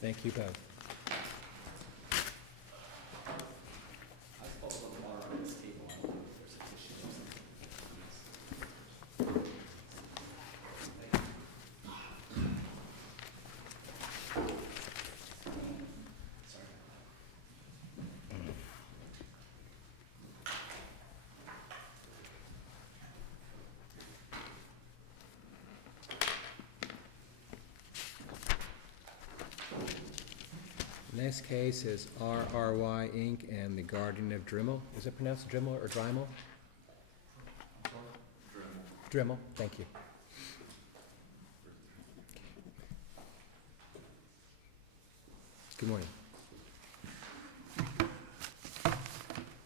Thank you both. I suppose on the water on this table, I don't know if there's an issue or something. Sorry. Next case is RRY Inc. and the Guardian of Dremel. Is it pronounced Dremel or Dremel? Dremel, thank you. Good morning.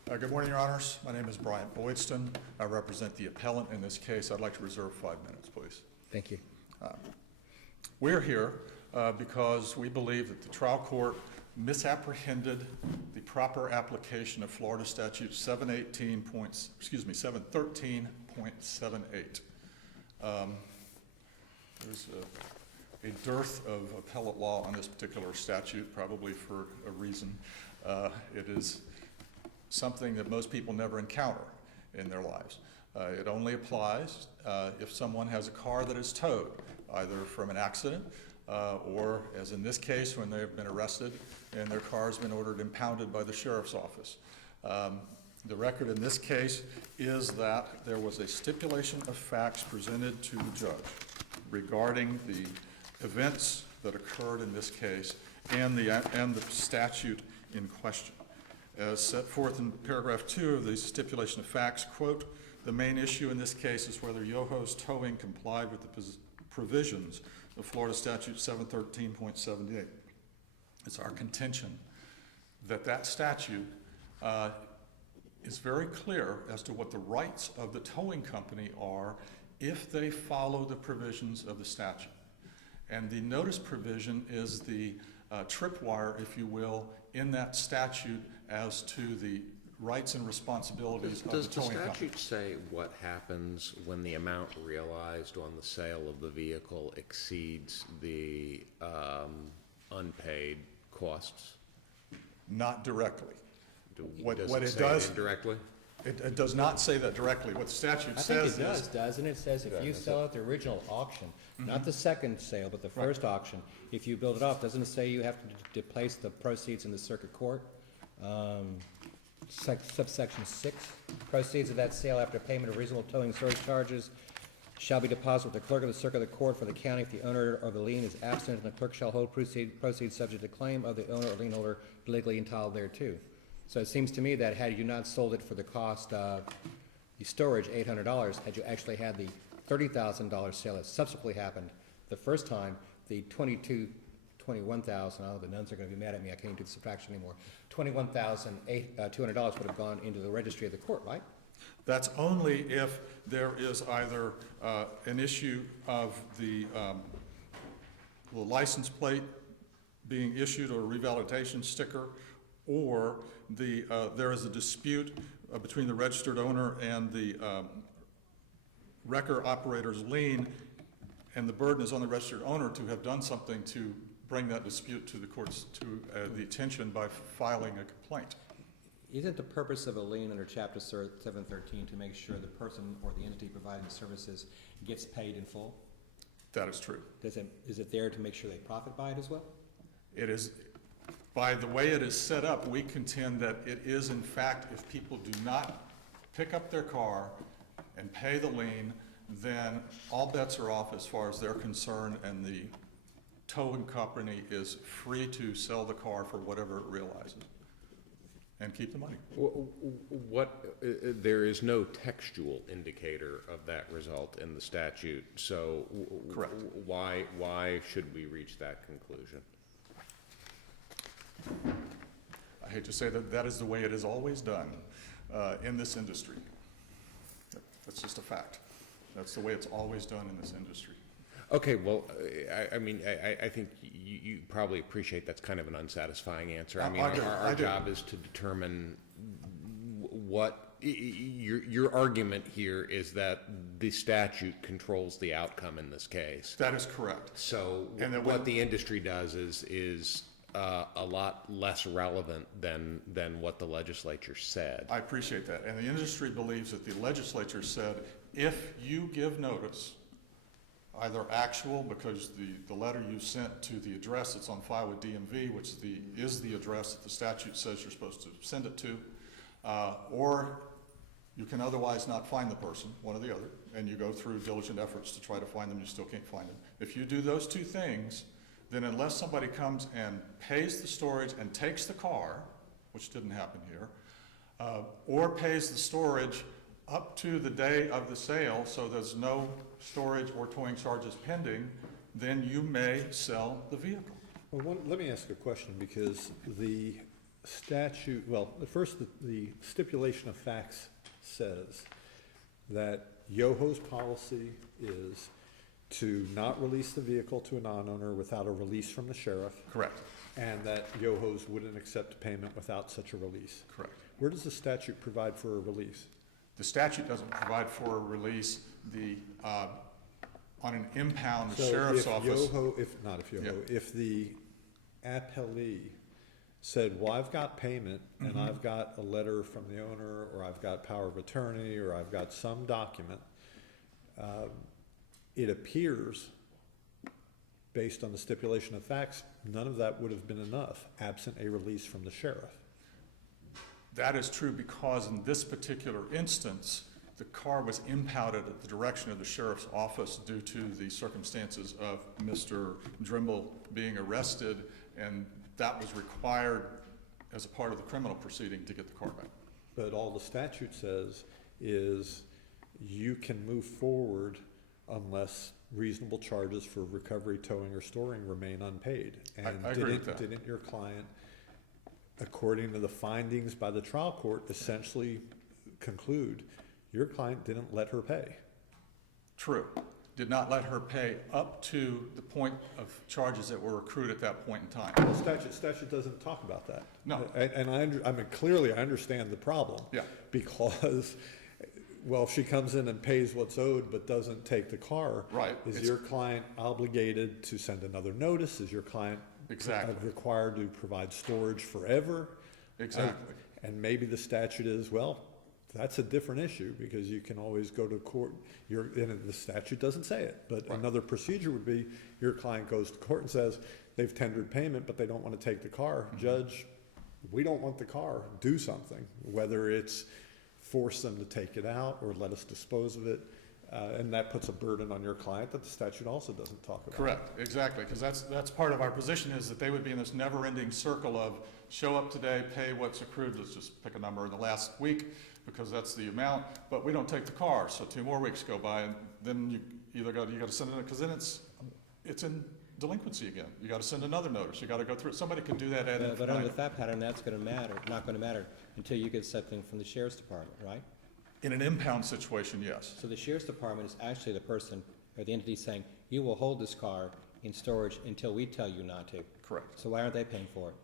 Good morning, Your Honors. My name is Bryant Boydston. I represent the appellant in this case. I'd like to reserve 5 minutes, please. Thank you. We're here because we believe that the trial court misapprehended the proper application of Florida Statute 713.78. There's a dearth of appellate law on this particular statute, probably for a reason. It is something that most people never encounter in their lives. It only applies if someone has a car that is towed, either from an accident or, as in this case, when they have been arrested and their car has been ordered impounded by the sheriff's office. The record in this case is that there was a stipulation of facts presented to the judge regarding the events that occurred in this case and the statute in question. As set forth in paragraph 2 of the stipulation of facts, quote, the main issue in this case is whether Yoho's towing complied with the provisions of Florida Statute 713.78. It's our contention that that statute is very clear as to what the rights of the towing company are if they follow the provisions of the statute. And the notice provision is the tripwire, if you will, in that statute as to the rights and responsibilities of the towing company. Does the statute say what happens when the amount realized on the sale of the vehicle exceeds the unpaid costs? Not directly. What it does indirectly? It does not say that directly. What the statute says is... I think it does, doesn't it? It says if you sell at the original auction, not the second sale, but the first auction, if you build it off, doesn't it say you have to place the proceeds in the circuit court? Subsection 6, proceeds of that sale after payment of reasonable towing surcharges shall be deposited with the clerk of the circuit of the court for the county if the owner of the lien is absent, and the clerk shall hold proceeds subject to claim of the owner or lien holder legally entitled thereto. So it seems to me that had you not sold it for the cost of the storage, $800, had you actually had the $30,000 sale that subsequently happened the first time, the $21,000, the nuns are going to be mad at me, I can't do the subtraction anymore, $21,200 would have gone into the registry of the court, right? That's only if there is either an issue of the license plate being issued or a revalidation sticker, or there is a dispute between the registered owner and the wrecker operator's lien, and the burden is on the registered owner to have done something to bring that dispute to the courts, to the attention by filing a complaint. Isn't the purpose of a lien under Chapter 713 to make sure the person or the entity providing the services gets paid in full? That is true. Is it there to make sure they profit by it as well? It is, by the way it is set up, we contend that it is, in fact, if people do not pick up their car and pay the lien, then all bets are off as far as they're concerned, and the towing company is free to sell the car for whatever it realizes and keep the money. There is no textual indicator of that result in the statute, so Correct. Why should we reach that conclusion? I hate to say that that is the way it is always done in this industry. That's just a fact. That's the way it's always done in this industry. Okay, well, I think you probably appreciate that's kind of an unsatisfying answer. I mean, our job is to determine what your argument here is that the statute controls the outcome in this case. That is correct. So And that what when- the industry does is a lot less relevant than what the legislature said. I appreciate that. And the industry believes that the legislature said, if you give notice, either actual, because the letter you sent to the address that's on file with DMV, which is the address that the statute says you're supposed to send it to, or you can otherwise not find the person, one or the other, and you go through diligent efforts to try to find them, you still can't find them. If you do those two things, then unless somebody comes and pays the storage and takes the car, which didn't happen here, or pays the storage up to the day of the sale, so there's no storage or towing charges pending, then you may sell the vehicle. Well, let me ask a question, because the statute, well, first, the stipulation of facts says that Yoho's policy is to not release the vehicle to a non-owner without a release from the sheriff, Correct. and that Yoho's wouldn't accept payment without such a release. Correct. Where does the statute provide for a release? The statute doesn't provide for a release. On an impound, the sheriff's office. If the appellee said, well, I've got payment, and I've got a letter from the owner, or I've got power of attorney, or I've got some document, it appears, based on the stipulation of facts, none of that would have been enough, absent a release from the sheriff. That is true because in this particular instance, the car was impounded at the direction of the sheriff's office due to the circumstances of Mr. Drimble being arrested, and that was required as a part of the criminal proceeding to get the car back. But all the statute says is you can move forward unless reasonable charges for recovery, towing, or storing remain unpaid. And I agree with that. Didn't your client, according to the findings by the trial court, essentially conclude your client didn't let her pay? True. Did not let her pay up to the point of charges that were accrued at that point in time. The statute doesn't talk about that. No. I mean, clearly I understand the problem. Yeah. Because, well, if she comes in and pays what's owed but doesn't take the car. Right. Is your client obligated to send another notice? Is your client Exactly. required to provide storage forever? Exactly. And maybe the statute is, well, that's a different issue, because you can always go to court. And the statute doesn't say it, but Right. another procedure would be your client goes to court and says they've tendered payment, but they don't want to take the car. Judge, we don't want the car. Do something, whether it's force them to take it out or let us dispose of it. And that puts a burden on your client that the statute also doesn't talk about. Correct, exactly, because that's part of our position, is that they would be in this never-ending circle of show up today, pay what's accrued, let's just pick a number in the last week, because that's the amount, but we don't take the car, so 2 more weeks go by, and then you got to send it, because then it's in delinquency again. You got to send another notice, you got to go through it. Somebody can do that at But under infinitum. that pattern, that's gonna matter, not gonna matter until you get something from the sheriff's department, right? In an impound situation, yes. So the sheriff's department is actually the person, or the entity saying, you will hold this car in storage until we tell you not to. Correct. So why aren't they paying for it?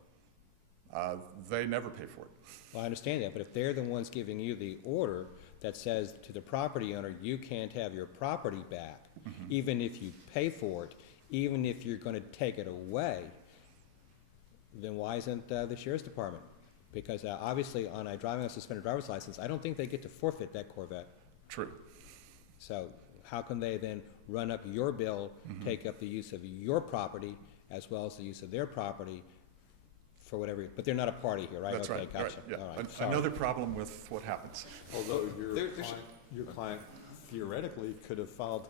They never pay for it. Well, I understand that, but if they're the ones giving you the order that says to the property owner, you can't have your property back, even if you pay for it, even if you're gonna take it away, then why isn't the sheriff's department? Because obviously on a driving a suspended driver's license, I don't think they get to forfeit that Corvette. True. So how can they then run up your bill, take up the use of your property as well as the use of their property for whatever, but they're not a party here, right? That's Okay, right, gotcha. right, yeah. All right, sorry. Another problem with what happens. Although There should- your client theoretically could have filed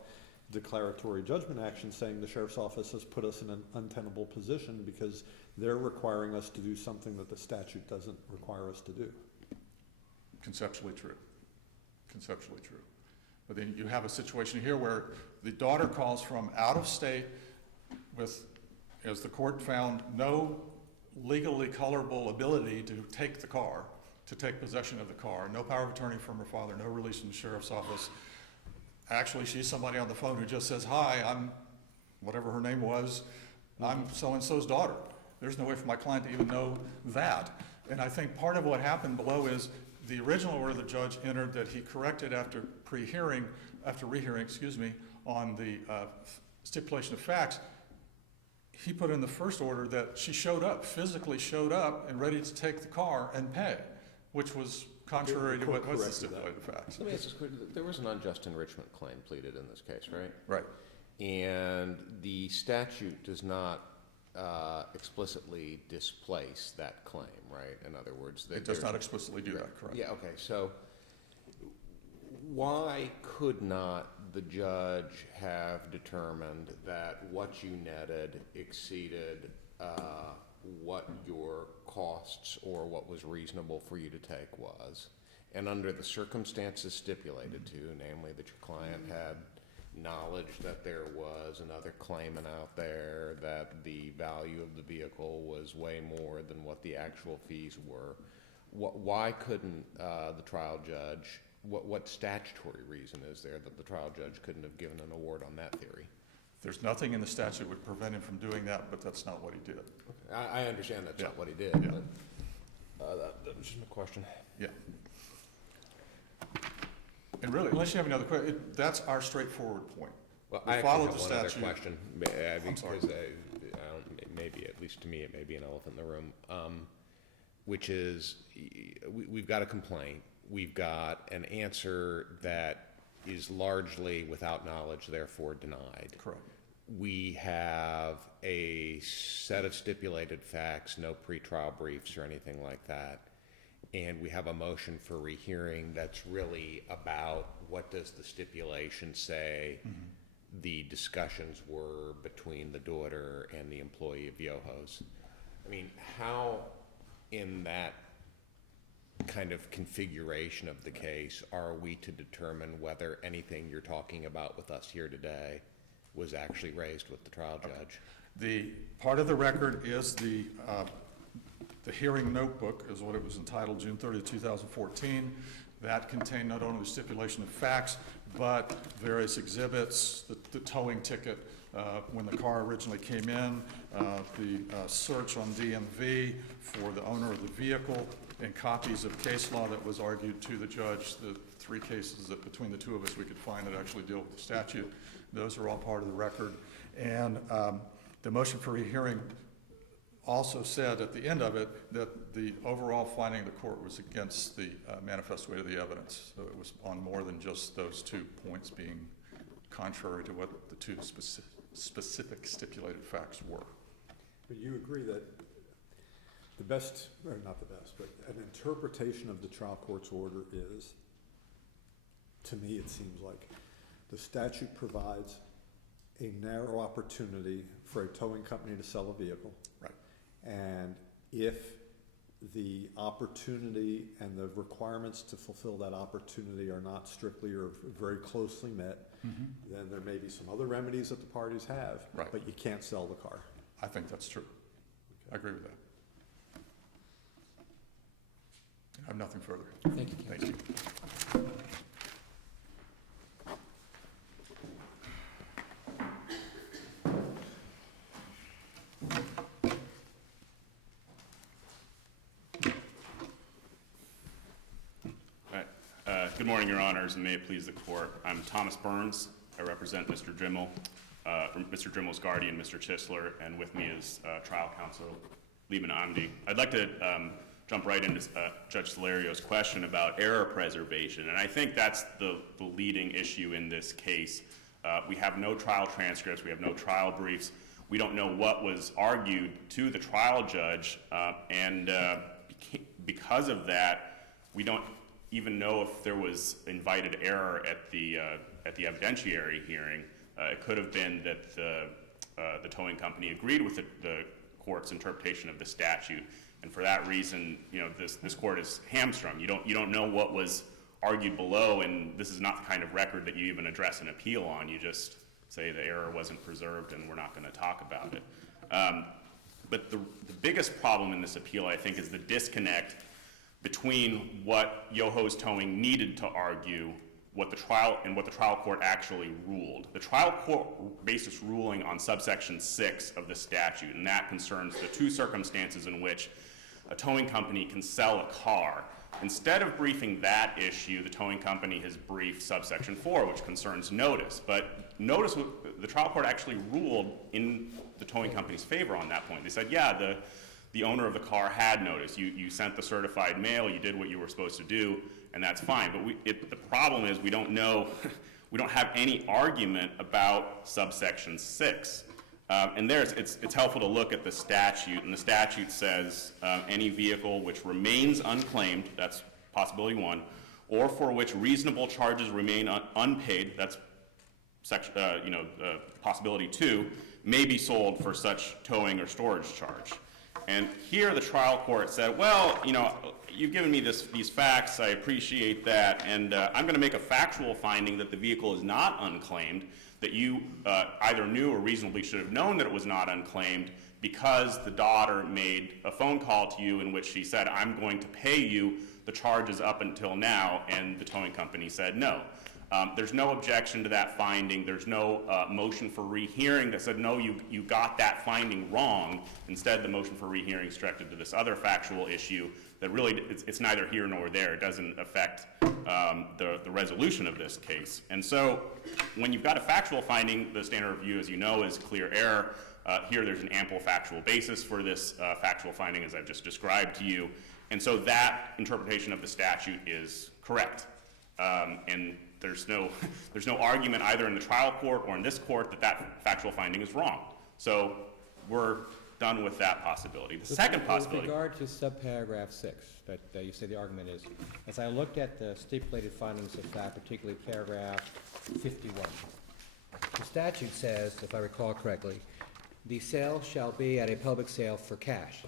declaratory judgment action saying the sheriff's office has put us in an untenable position because they're requiring us to do something that the statute doesn't require us to do. Conceptually true. Conceptually true. But then you have a situation here where the daughter calls from out of state with, as the court found, no legally colorable ability to take the car, to take possession of the car, no power of attorney from her father, no release from the sheriff's office. Actually, she's somebody on the phone who just says, hi, I'm, whatever her name was, I'm so-and-so's daughter. There's no way for my client to even know that. And I think part of what happened below is the original order the judge entered that he corrected after rehearing, on the stipulation of facts, he put in the first order that she showed up, physically showed up and ready to take the car and pay, which was contrary to what was the stipulated facts. Let me ask this quick. There was an unjust enrichment claim pleaded in this case, right? Right. And the statute does not explicitly displace that claim, right? In other words, It does not explicitly do that, correct? Yeah, okay, so why could not the judge have determined that what you netted exceeded what your costs or what was reasonable for you to take was? And under the circumstances stipulated to, namely that your client had knowledge that there was another claimant out there, that the value of the vehicle was way more than what the actual fees were, why couldn't the trial judge, what statutory reason is there that the trial judge couldn't have given an award on that theory? There's nothing in the statute that would prevent him from doing that, but that's not what he did. I understand that's not what he did, Yeah. but that was just my question. Yeah. And really, unless you have another question, that's our straightforward point. Well, We I followed actually the have one other statute. question, I'm sorry. because maybe, at least to me, it may be an elephant in the room, which is, we've got a complaint, we've got an answer that is largely without knowledge, therefore denied. Correct. We have a set of stipulated facts, no pretrial briefs or anything like that. And we have a motion for rehearing that's really about what does the stipulation say the discussions were between the daughter and the employee of Yoho's. I mean, how in that kind of configuration of the case are we to determine whether anything you're talking about with us here today was actually raised with the trial judge? The part of the record is the hearing notebook, is what it was entitled, June 30, 2014. That contained not only the stipulation of facts, but various exhibits, the towing ticket when the car originally came in, the search on DMV for the owner of the vehicle, and copies of case law that was argued to the judge, the 3 cases that between the 2 of us we could find that actually deal with the statute. Those are all part of the record. And the motion for rehearing also said at the end of it that the overall finding of the court was against the manifest weight of the evidence. So it was on more than just those 2 points being contrary to what the 2 specific stipulated facts were. But you agree that the best, or not the best, but an interpretation of the trial court's order is, to me it seems like, the statute provides a narrow opportunity for a towing company to sell a vehicle. Right. And if the opportunity and the requirements to fulfill that opportunity are not strictly or very closely met, then there may be some other remedies that the parties have, Right. but you can't sell the car. I think that's true. I agree with that. I have nothing further. Thank you. Thank you. Good morning, Your Honors, and may it please the Court. I'm Thomas Burns. I represent Mr. Drimmel, Mr. Drimmel's guardian, Mr. Chisler, and with me is trial counsel Lieben Amdi. I'd like to jump right into Judge Salario's question about error preservation, and I think that's the leading issue in this case. We have no trial transcripts, we have no trial briefs, we don't know what was argued to the trial judge, and because of that, we don't even know if there was invited error at the evidentiary hearing. It could have been that the towing company agreed with the court's interpretation of the statute, and for that reason, this court is hamstrung. You don't know what was argued below, and this is not the kind of record that you even address an appeal on. You just say the error wasn't preserved, and we're not going to talk about it. But the biggest problem in this appeal, I think, is the disconnect between what Yoho's Towing needed to argue, what the trial court actually ruled. The trial court based its ruling on subsection 6 of the statute, and that concerns the 2 circumstances in which a towing company can sell a car Instead of briefing that issue, the towing company has briefed subsection 4, which concerns notice. But notice, the trial court actually ruled in the towing company's favor on that point. They said, yeah, the owner of the car had notice. You sent the certified mail, you did what you were supposed to do, and that's fine. But the problem is we don't know, we don't have any argument about subsection 6. And it's helpful to look at the statute, and the statute says any vehicle which remains unclaimed, that's possibility 1, or for which reasonable charges remain unpaid, that's possibility 2, may be sold for such towing or storage charge. And here the trial court said, well, you've given me these facts, I appreciate that, and I'm going to make a factual finding that the vehicle is not unclaimed, that you either knew or reasonably should have known that it was not unclaimed because the daughter made a phone call to you in which she said, I'm going to pay you the charges up until now, and the towing company said no. There's no objection to that finding. There's no motion for rehearing that said, no, you got that finding wrong. Instead, the motion for rehearing is directed to this other factual issue that really, it's neither here nor there. It doesn't affect the resolution of this case. And so when you've got a factual finding, the standard review, as you know, is clear error. Here there's an ample factual basis for this factual finding, as I've just described to you. And so that interpretation of the statute is correct. And there's no argument either in the trial court or in this court that factual finding is wrong. So we're done with that possibility. The second possibility. With regard to subparagraph 6, that you say the argument is, as I looked at the stipulated findings of fact, particularly paragraph 51, the statute says, if I recall correctly, the sale shall be at a public sale for cash.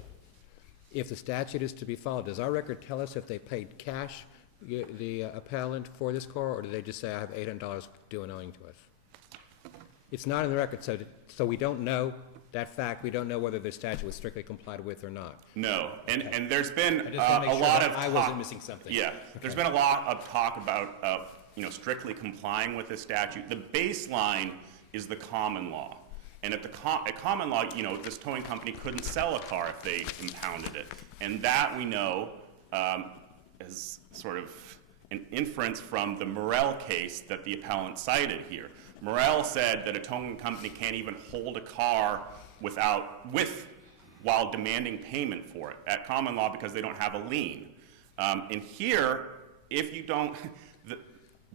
If the statute is to be followed, does our record tell us if they paid cash, the appellant, for this car, or do they just say, I have $800 due and owing to us? It's not in the record, so we don't know that fact. We don't know whether the statute was strictly complied with or not. No, and there's been I just want to make a sure lot that of I wasn't missing something. Yeah, there's been a lot of talk about strictly complying with this statute. The baseline is the common law. And at common law, this towing company couldn't sell a car if they impounded it. And that we know is sort of an inference from the Morrell case that the appellant cited here. Morrell said that a towing company can't even hold a car while demanding payment for it at common law because they don't have a lien. And here, if you don't,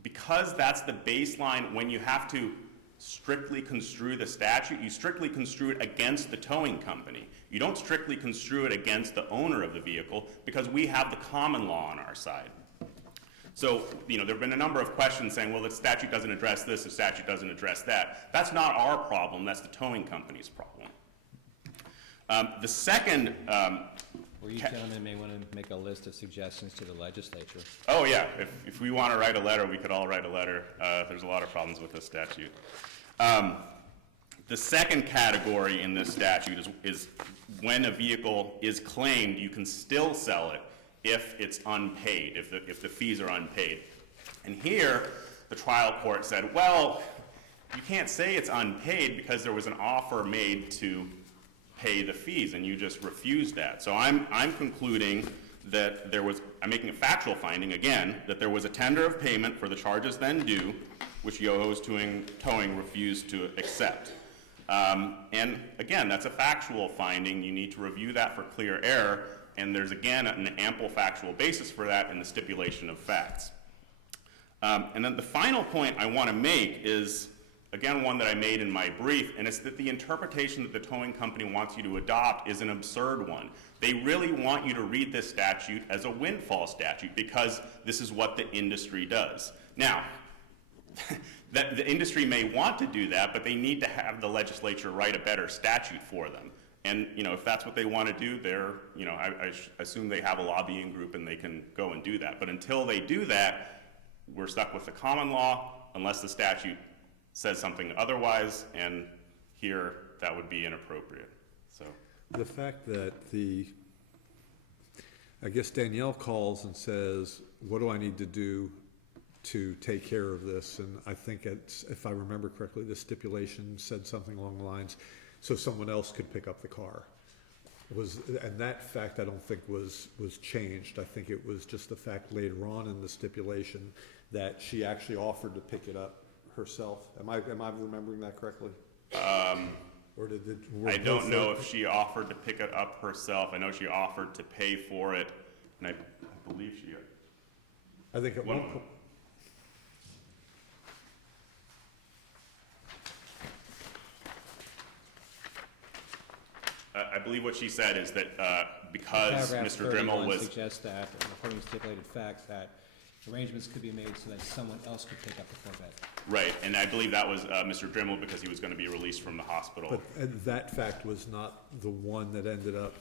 because that's the baseline, when you have to strictly construe the statute, you strictly construe it against the towing company. You don't strictly construe it against the owner of the vehicle because we have the common law on our side. So, there have been a number of questions saying, well, the statute doesn't address this, the statute doesn't address that. That's not our problem, that's the towing company's problem. The second... Well, you gentlemen may want to make a list of suggestions to the legislature. Oh, yeah. If we want to write a letter, we could all write a letter. There's a lot of problems with this statute. The second category in this statute is when a vehicle is claimed, you can still sell it if it's unpaid, if the fees are unpaid. And here, the trial court said, well, you can't say it's unpaid because there was an offer made to pay the fees, and you just refused that. So I'm concluding that I'm making a factual finding, again, that there was a tender of payment for the charges then due, which Yoho's Towing refused to accept. And again, that's a factual finding. You need to review that for clear error, and there's, again, an ample factual basis for that in the stipulation of facts. And then the final point I want to make is, again, one that I made in my brief, and it's that the interpretation that the towing company wants you to adopt is an absurd one. They really want you to read this statute as a windfall statute because this is what the industry does. Now, the industry may want to do that, but they need to have the legislature write a better statute for them. And, if that's what they want to do, I assume they have a lobbying group and they can go and do that. But until they do that, we're stuck with the common law unless the statute says something otherwise, and here that would be inappropriate. So the fact that I guess Danielle calls and says, what do I need to do to take care of this? And I think if I remember correctly, the stipulation said something along the lines, so someone else could pick up the car. and that fact I don't think was changed. I think it was just the fact later on in the stipulation that she actually offered to pick it up herself. Am I remembering that correctly? Or I don't know if she offered to pick it up herself. I know she offered to pay for it, and I believe she. I think at one point. I believe what she said is that because Paragraph Mr. Drimmel 31 was. suggests that, according to stipulated facts, that arrangements could be made so that someone else could pick up the Corvette. Right, and I believe that was Mr. Drimmel because he was going to be released from the hospital. But that fact was not the one that ended up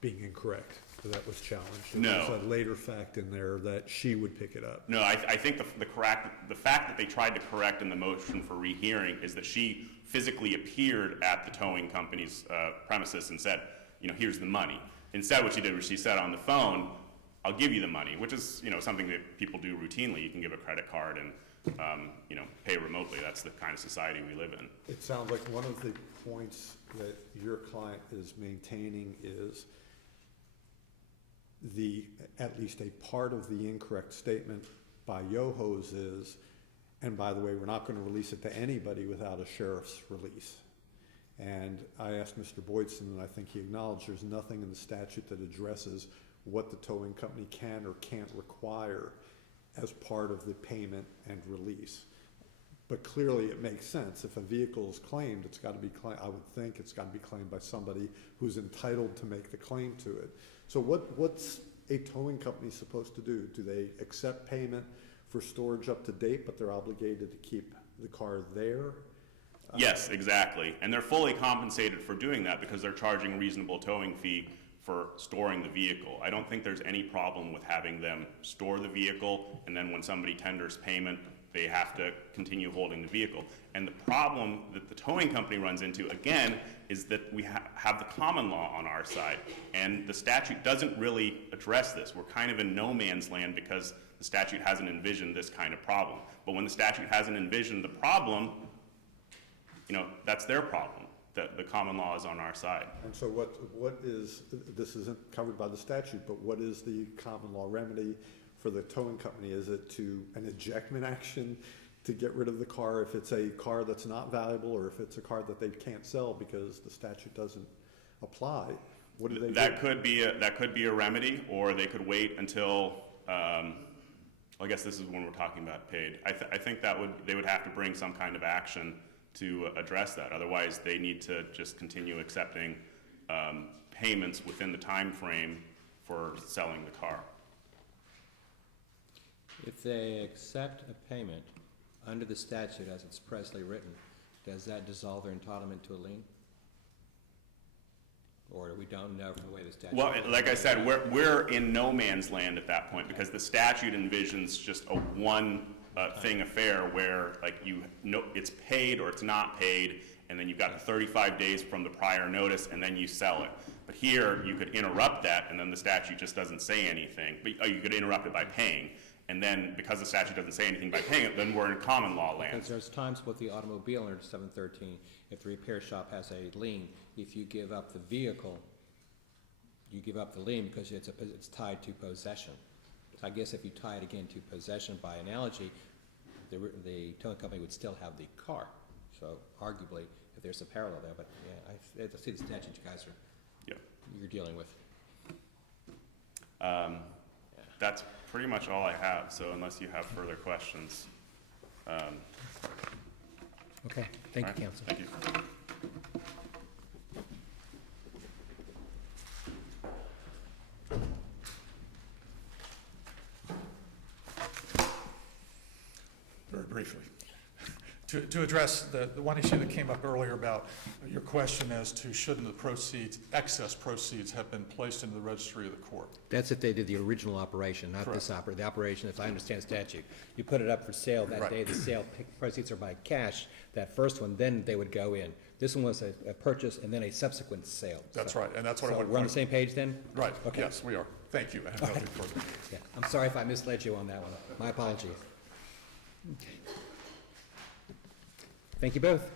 being incorrect, that was challenged. No. There's a later fact in there that she would pick it up. No, I think the fact that they tried to correct in the motion for rehearing is that she physically appeared at the towing company's premises and said, here's the money. Instead, what she did was she said on the phone, I'll give you the money, which is, something that people do routinely. You can give a credit card and, pay remotely. That's the kind of society we live in. It sounds like one of the points that your client is maintaining is at least a part of the incorrect statement by Yoho's is, and by the way, we're not going to release it to anybody without a sheriff's release. And I asked Mr. Boydson, and I think he acknowledged there's nothing in the statute that addresses what the towing company can or can't require as part of the payment and release. But clearly it makes sense. If a vehicle is claimed, it's got to be claimed, I would think it's got to be claimed by somebody who's entitled to make the claim to it. So what's a towing company supposed to do? Do they accept payment for storage up to date, but they're obligated to keep the car there? Yes, exactly. And they're fully compensated for doing that because they're charging a reasonable towing fee for storing the vehicle. I don't think there's any problem with having them store the vehicle, and then when somebody tenders payment, they have to continue holding the vehicle. And the problem that the towing company runs into, again, is that we have the common law on our side, and the statute doesn't really address this. We're kind of in no man's land because the statute hasn't envisioned this kind of problem. But when the statute hasn't envisioned the problem, that's their problem. The common law is on our side. And so what is, this isn't covered by the statute, but what is the common law remedy for the towing company? Is it an ejectment action to get rid of the car if it's a car that's not valuable, or if it's a car that they can't sell because the statute doesn't apply? What do they do? That could be a remedy, or they could wait until, I guess this is when we're talking about paid. I think they would have to bring some kind of action to address that. Otherwise, they need to just continue accepting payments within the time frame for selling the car. If they accept a payment under the statute as it's presently written, does that dissolve their entitlement to a lien? Or we don't know from the way the statute... Well, like I said, we're in no man's land at that point because the statute envisions just a one thing affair where it's paid or it's not paid, and then you've got the 35 days from the prior notice, and then you sell it. But here, you could interrupt that, and then the statute just doesn't say anything. But you could interrupt it by paying, and then because the statute doesn't say anything by paying it, then we're in common law land. Because there's times with the automobile under 713, if the repair shop has a lien, if you give up the vehicle, you give up the lien because it's tied to possession. So I guess if you tie it again to possession by analogy, the towing company would still have the car. So arguably, if there's a parallel there, but yeah, I see the statute you guys you're dealing with. That's pretty much all I have. So unless you have further questions. Okay, thank you, counsel. Thank you. Very briefly. To address the one issue that came up earlier about your question as to shouldn't the excess proceeds have been placed into the registry of the court. That's if they did the original operation, not this the operation, if I understand the statute. You put it up for sale that day, the sale proceeds are by cash, that first one, then they would go in. This one was a purchase and then a subsequent sale. That's right, and that's what I would we're on the same page then? Right, Okay. yes, we are. Thank you. I have nothing further. Yeah, I'm sorry if I misled you on that one. My apologies. Thank you both.